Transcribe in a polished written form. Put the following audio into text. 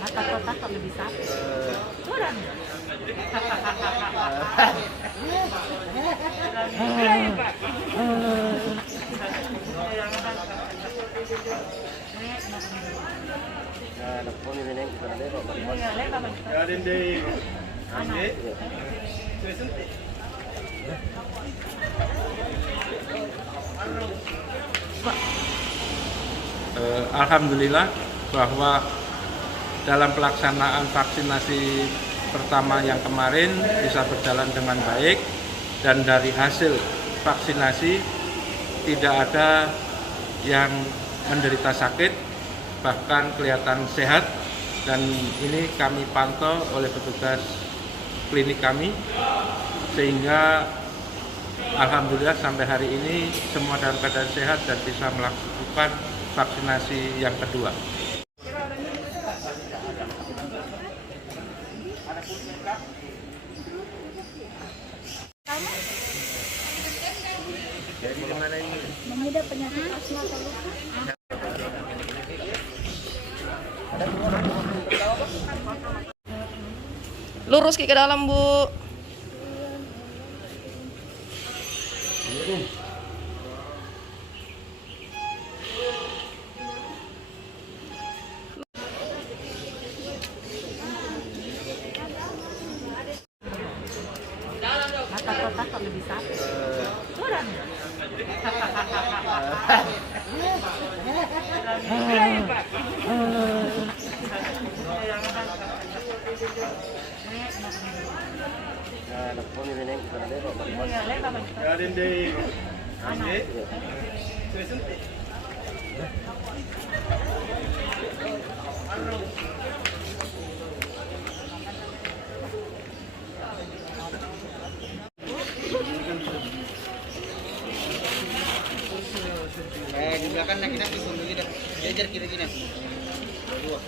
Mata kotak kalau bisa. Kurang. Alhamdulillah bahwa dalam pelaksanaan vaksinasi pertama yang kemarin bisa berjalan dengan baik, dan dari hasil vaksinasi tidak ada yang menderita sakit, bahkan kelihatan sehat, dan ini kami pantau oleh petugas klinik kami, sehingga alhamdulillah sampai hari ini semua dalam keadaan sehat dan bisa melakukan vaksinasi yang kedua. Mengidap penyakit asma atau lupa. Lurus ke dalam, Bu. Mata kotak kalau bisa. Kurang. Di belakang lagi nanti, jajar kiri gini. Dua.